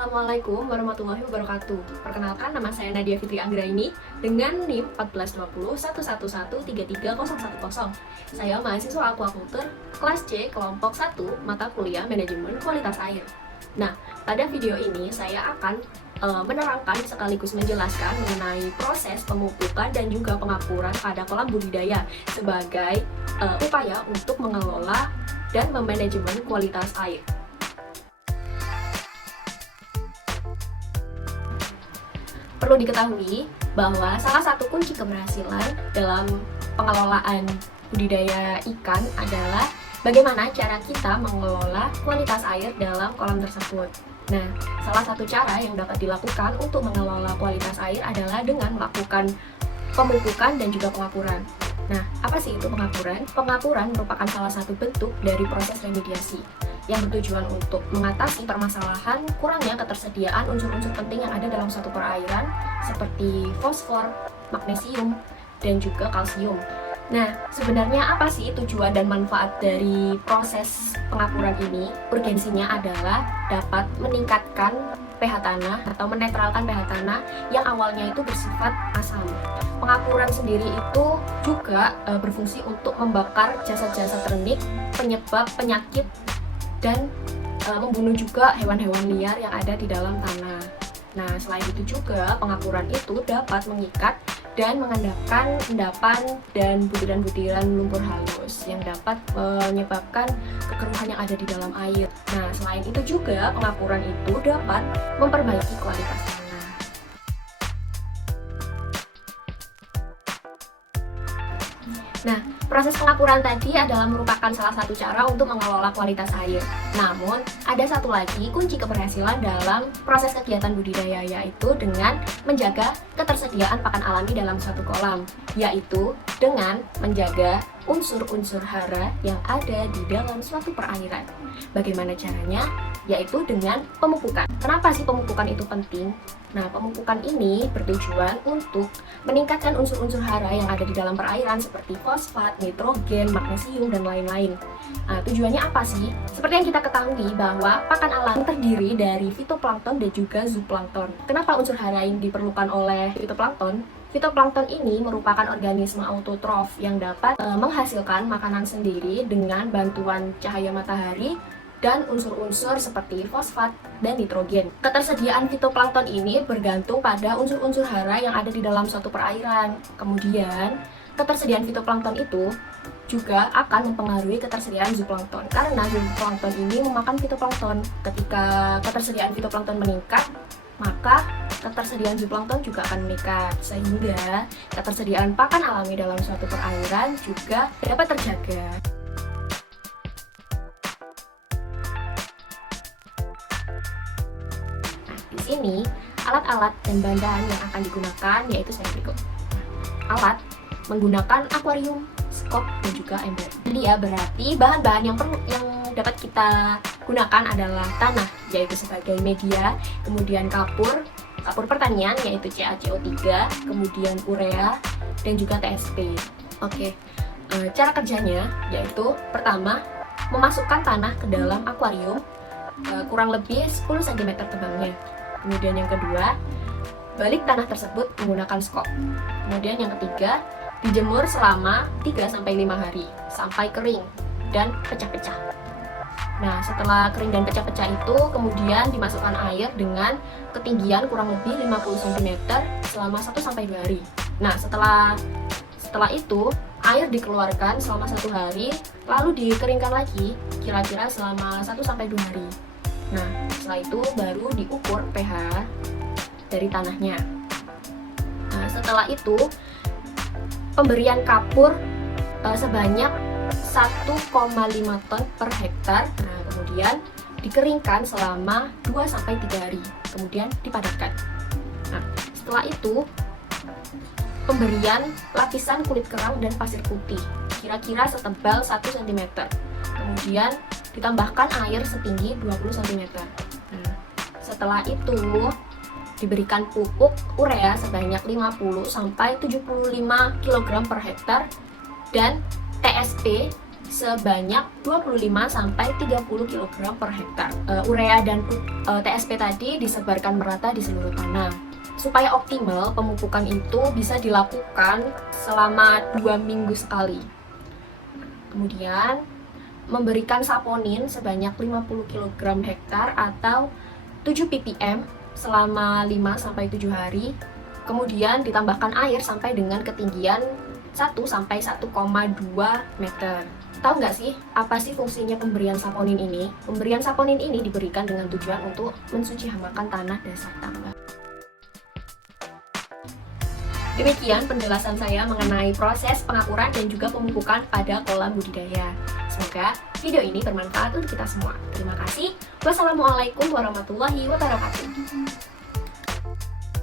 Assalamualaikum warahmatullahi wabarakatuh. Perkenalkan, nama saya Nadia Fitri Anggraini dengan NIM 1420111333010. Saya mahasiswa aquaculture kelas C kelompok 1 mata kuliah manajemen kualitas air. Nah, pada video ini saya akan menerangkan sekaligus menjelaskan mengenai proses pemupukan dan juga pengapuran pada kolam budidaya sebagai upaya untuk mengelola dan memanajemen kualitas air. Perlu diketahui bahwa salah satu kunci keberhasilan dalam pengelolaan budidaya ikan adalah bagaimana cara kita mengelola kualitas air dalam kolam tersebut. Nah, salah satu cara yang dapat dilakukan untuk mengelola kualitas air adalah dengan melakukan pemupukan dan juga pengapuran. Nah, apa sih itu pengapuran? Pengapuran merupakan salah satu bentuk dari proses remediasi yang bertujuan untuk mengatasi permasalahan kurangnya ketersediaan unsur-unsur penting yang ada dalam suatu perairan seperti fosfor, magnesium, dan juga kalsium. Nah, sebenarnya apa sih tujuan dan manfaat dari proses pengapuran ini? Urgensinya adalah dapat meningkatkan pH tanah atau menetralkan pH tanah yang awalnya itu bersifat asam. Pengapuran sendiri itu juga berfungsi untuk membakar jasad-jasad renik, penyebab penyakit, dan membunuh juga hewan-hewan liar yang ada di dalam tanah. Nah, selain itu juga pengapuran itu dapat mengikat dan mengendapkan endapan dan butiran-butiran lumpur halus yang dapat menyebabkan kekeruhan yang ada di dalam air. Nah, selain itu juga pengapuran itu dapat memperbaiki kualitas tanah. Nah, proses pengapuran tadi adalah merupakan salah satu cara untuk mengelola kualitas air. Namun, ada satu lagi kunci keberhasilan dalam proses kegiatan budidaya, yaitu dengan menjaga ketersediaan pakan alami dalam suatu kolam, yaitu dengan menjaga unsur-unsur hara yang ada di dalam suatu perairan. Bagaimana caranya? Yaitu dengan pemupukan. Kenapa sih pemupukan itu penting? Nah, pemupukan ini bertujuan untuk meningkatkan unsur-unsur hara yang ada di dalam perairan seperti fosfat, nitrogen, magnesium, dan lain-lain. Nah, tujuannya apa sih? Seperti yang kita ketahui bahwa pakan alami terdiri dari fitoplankton dan juga zooplankton. Kenapa unsur hara ini diperlukan oleh fitoplankton? Fitoplankton ini merupakan organisme autotrof yang dapat menghasilkan makanan sendiri dengan bantuan cahaya matahari dan unsur-unsur seperti fosfat dan nitrogen. Ketersediaan fitoplankton ini bergantung pada unsur-unsur hara yang ada di dalam suatu perairan. Kemudian, ketersediaan fitoplankton itu juga akan mempengaruhi ketersediaan zooplankton karena zooplankton ini memakan fitoplankton. Ketika ketersediaan fitoplankton meningkat, maka ketersediaan zooplankton juga akan meningkat, sehingga ketersediaan pakan alami dalam suatu perairan juga dapat terjaga. Di sini, alat-alat dan bahan-bahan yang akan digunakan yaitu sebagai berikut. Alat menggunakan akuarium, skop, dan juga ember. Jadi ya, berarti bahan-bahan yang dapat kita gunakan adalah tanah, yaitu sebagai media, kemudian kapur pertanian yaitu CaCO3, kemudian urea, dan juga TSP. Oke, cara kerjanya yaitu pertama, memasukkan tanah ke dalam akuarium kurang lebih 10 cm tebangnya. Kemudian yang kedua, balik tanah tersebut menggunakan skop. Kemudian yang ketiga, dijemur selama 3-5 hari sampai kering dan pecah-pecah. Nah, setelah kering dan pecah-pecah itu kemudian dimasukkan air dengan ketinggian kurang lebih 50 cm selama 1-2 hari. Nah, setelah itu air dikeluarkan selama 1 hari, lalu dikeringkan lagi kira-kira selama 1-2 hari. Nah, setelah itu baru diukur pH dari tanahnya. Nah, setelah itu pemberian kapur sebanyak 1,5 ton per hektar. Nah, kemudian dikeringkan selama 2-3 hari, kemudian dipadatkan. Nah, setelah itu pemberian lapisan kulit kerang dan pasir putih kira-kira setebal 1 cm. Kemudian ditambahkan air setinggi 20 cm. Nah, setelah itu diberikan pupuk urea sebanyak 50-75 kg per hektar dan TSP sebanyak 25-30 kg per hektar. Urea dan TSP tadi disebarkan merata di seluruh tanah. Supaya optimal, pemupukan itu bisa dilakukan selama 2 minggu sekali. Kemudian, memberikan saponin sebanyak 50 kg hektar atau 7 ppm selama 5-7 hari. Kemudian ditambahkan air sampai dengan ketinggian 1-1,2 meter. Tahu nggak sih, apa sih fungsinya pemberian saponin ini? Pemberian saponin ini diberikan dengan tujuan untuk mensuci hamakan tanah dasar tambak. Demikian penjelasan saya mengenai proses pengakuran dan juga pemupukan pada kolam budidaya. Semoga video ini bermanfaat untuk kita semua. Terima kasih. Wassalamualaikum warahmatullahi wabarakatuh.